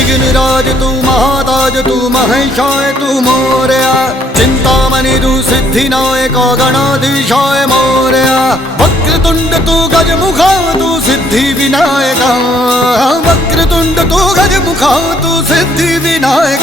विघ्नराज तू महाताज तू महेशाय तू मोरया चिंतामणि तू सिद्धिनायक गणाधीशाय मोरया वक्रतुंड तू गजमुखा तू सिद्धि विनायक वक्रतुंड तू गजमुखा तू सिद्धि विनायक